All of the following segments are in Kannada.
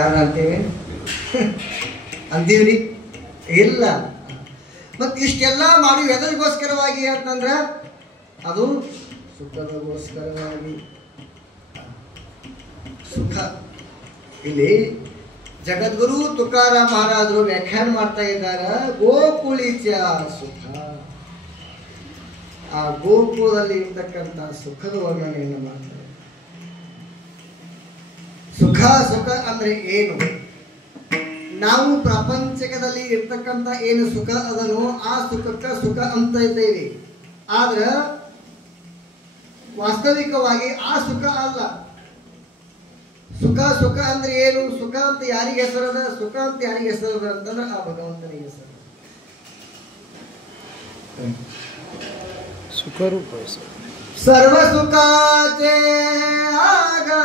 ಯಾರು ಅಂತೇವೆ ಅಂತೀವ್ರಿ ಇಲ್ಲ. ಮತ್ತು ಇಷ್ಟೆಲ್ಲ ಮಾಡಿ ಎದರಿಗೋಸ್ಕರವಾಗಿ ಅಂತಂದ್ರೆ ಅದು ಸುಖದಗೋಸ್ಕರವಾಗಿ. ಸುಖ ಇಲ್ಲಿ ಜಗದ್ಗುರು ತುಕಾರಾಮ್ ಮಹಾರಾಜರು ವ್ಯಾಖ್ಯಾನ ಮಾಡ್ತಾ ಇದ್ದಾರೆ, ಗೋಕುಳಿಚ ಸುಖ. ಆ ಗೋಕುಲದಲ್ಲಿ ಇರ್ತಕ್ಕಂಥ ಸುಖದ ವರ್ಣನೆಯನ್ನು ಮಾಡ್ತಾರೆ. ಸುಖ ಸುಖ ಅಂದ್ರೆ ಏನು? ನಾವು ಪ್ರಪಂಚಕದಲ್ಲಿ ಇರ್ತಕ್ಕಂಥ ಏನು ಸುಖ ಅದನ್ನು ಆ ಸುಖಕ್ಕೆ ಸುಖ ಅಂತ ಇದ್ದೇವೆ. ಆದ್ರೆ ವಾಸ್ತವಿಕವಾಗಿ ಆ ಸುಖ ಅಲ್ಲ. ಸುಖ ಸುಖ ಅಂದ್ರೆ ಏನು? ಸುಖ ಅಂತ ಯಾರಿಗೆ ಹೆಸರದ? ಸುಖ ಅಂತ ಯಾರಿಗೆ ಹೆಸರದ ಅಂತಂದ್ರೆ ಆ ಭಗವಂತನಿಗೆ ಹೆಸರು. ಸುಖ ರೂಪ ಸರ್ವ ಸುಖಾಚೆ ಆಗರ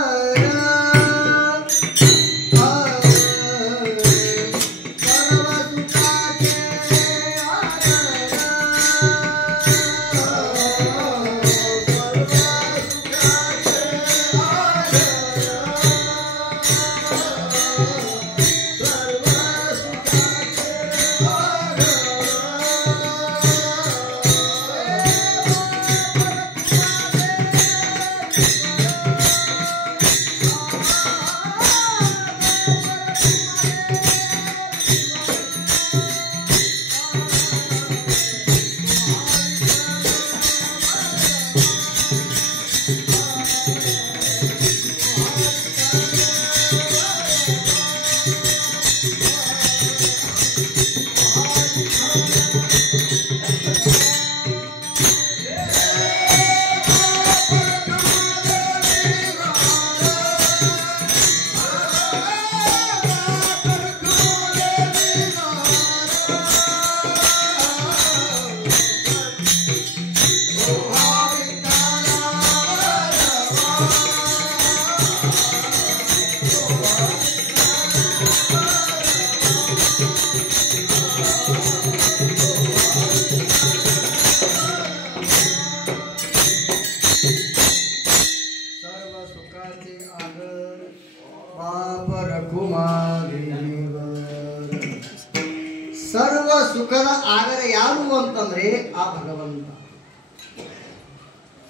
ಸರ್ವ ಸುಖದ ಆಗರ ಯಾರು ಅಂತಂದ್ರೆ ಆ ಭಗವಂತ.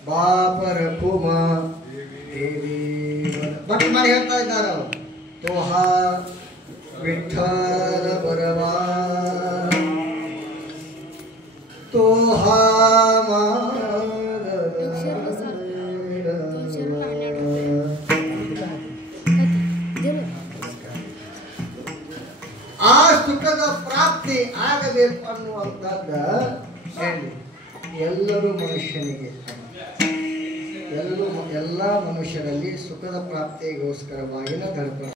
ಬಾಪರ ಕುಮ ದೇವಿ ಬಟ್ ಮಾಡಿ ಹೇಳ್ತಾ ಇದ್ದಾರೆ, ತೋಹ ವಿಠಲ ಬರವಾ ತೋಹ ಆ ಸುಖದ ಪ್ರಾಪ್ತಿ ಆಗಬೇಕು ಅನ್ನುವಂಥದ್ದ ಎಲ್ಲರೂ ಮನುಷ್ಯನಿಗೆ ಎಲ್ಲ ಮನುಷ್ಯರಲ್ಲಿ ಸುಖದ ಪ್ರಾಪ್ತಿಗೋಸ್ಕರವಾಗಿನ ಧರ್ಮ.